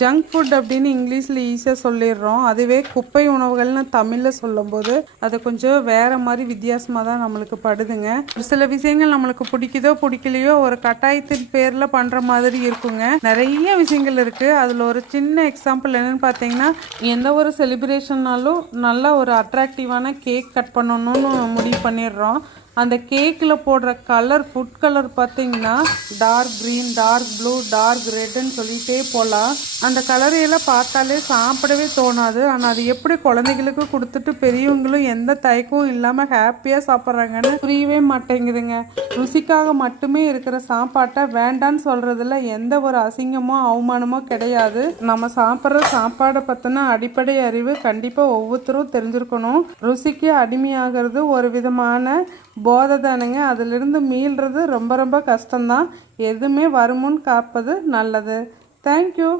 Junk food அப்படின்னு இங்கிலீஷில் ஈஸியாக சொல்லிடுறோம். அதுவே குப்பை உணவுகள்னு தமிழில் சொல்லும்போது அது கொஞ்சம் வேறு மாதிரி வித்தியாசமாக தான் நம்மளுக்கு படுதுங்க. ஒரு சில விஷயங்கள் நம்மளுக்கு பிடிக்குதோ பிடிக்கலையோ ஒரு கட்டாயத்தின் பேரில் பண்ணுற மாதிரி இருக்குங்க. நிறைய விஷயங்கள் இருக்குது அதில் ஒரு சின்ன எக்ஸாம்பிள் என்னன்னு பார்த்தீங்கன்னா எந்த ஒரு செலிப்ரேஷன்னாலும் நல்லா ஒரு அட்ராக்டிவான கேக் கட் பண்ணணும்னு முடிவு பண்ணிடுறோம். அந்த கேக்கில் போடுற கலர் ஃபுட் கலர் பார்த்தீங்கன்னா dark green dark blue dark ரெட்டுன்னு சொல்லிட்டே போகலாம் அந்த கலரையெல்லாம் பார்த்தாலே சாப்பிடவே தோணாது. ஆனால் அது எப்படி குழந்தைகளுக்கு கொடுத்துட்டு பெரியவங்களும் எந்த தயக்கமும் இல்லாமல் ஹாப்பியாக சாப்பிட்றாங்கன்னு புரியவே மாட்டேங்குதுங்க. ருசிக்காக மட்டுமே இருக்கிற சாப்பாட்டை வேண்டான்னு சொல்கிறதுல எந்த ஒரு அசிங்கமோ அவமானமோ கிடையாது. நம்ம சாப்பிட்ற சாப்பாடை பற்றின அடிப்படை அறிவு கண்டிப்பாக ஒவ்வொருத்தரும் தெரிஞ்சிருக்கணும். ருசிக்கு அடிமையாகிறது ஒரு விதமான போதை தானுங்க. அதிலிருந்து மீள்றது ரொம்ப ரொம்ப கஷ்டம்தான். எதுவுமே வருமுன் காப்பது நல்லது. தேங்க்யூ